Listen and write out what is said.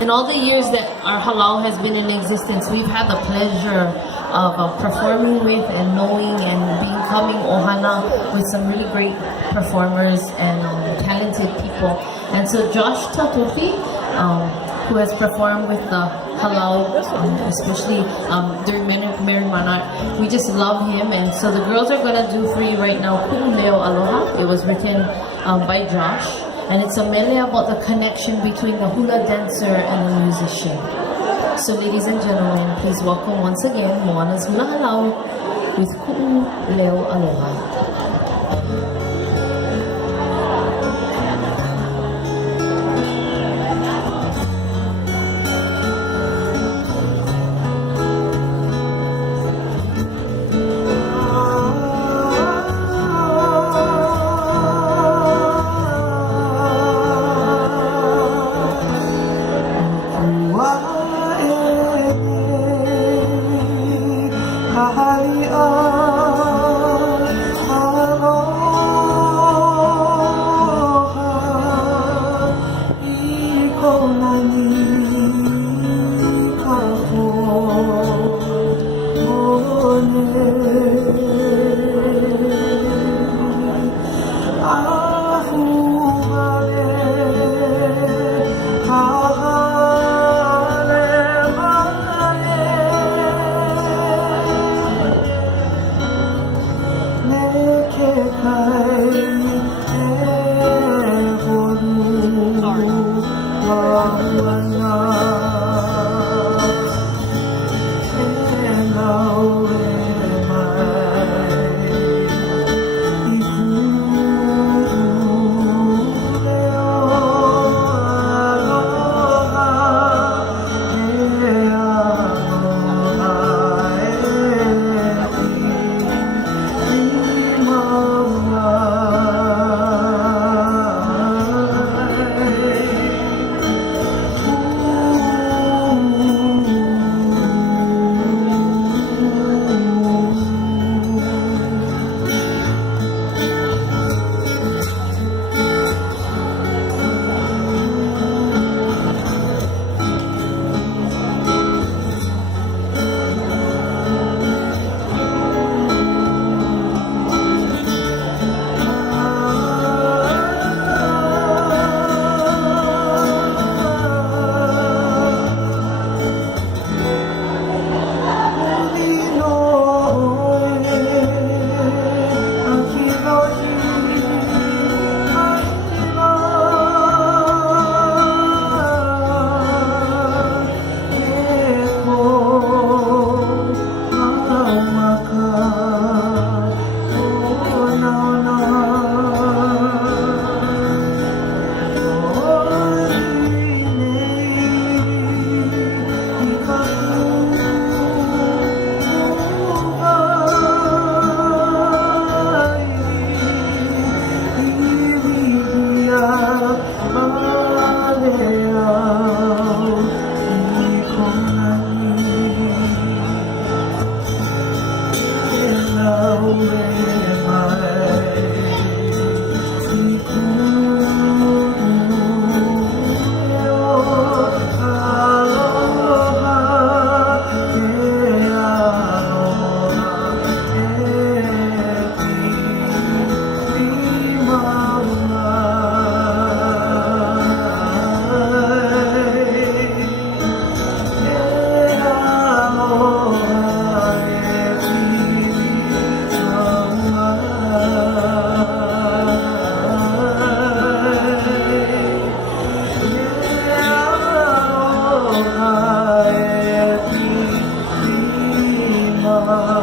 In all the years that our halal has been in existence, we've had the pleasure of performing with and knowing and becoming ohana with some really great performers and talented people. And so Josh Tatufi, who has performed with the halal, especially during Mary Manat, we just love him. And so the girls are going to do for you right now Ku'u Leo Aloha. It was written by Josh. And it's a mele about the connection between the hula dancer and the musician. So ladies and gentlemen, please welcome once again Moana's Hula Halau with Ku'u Leo Aloha. Aloha,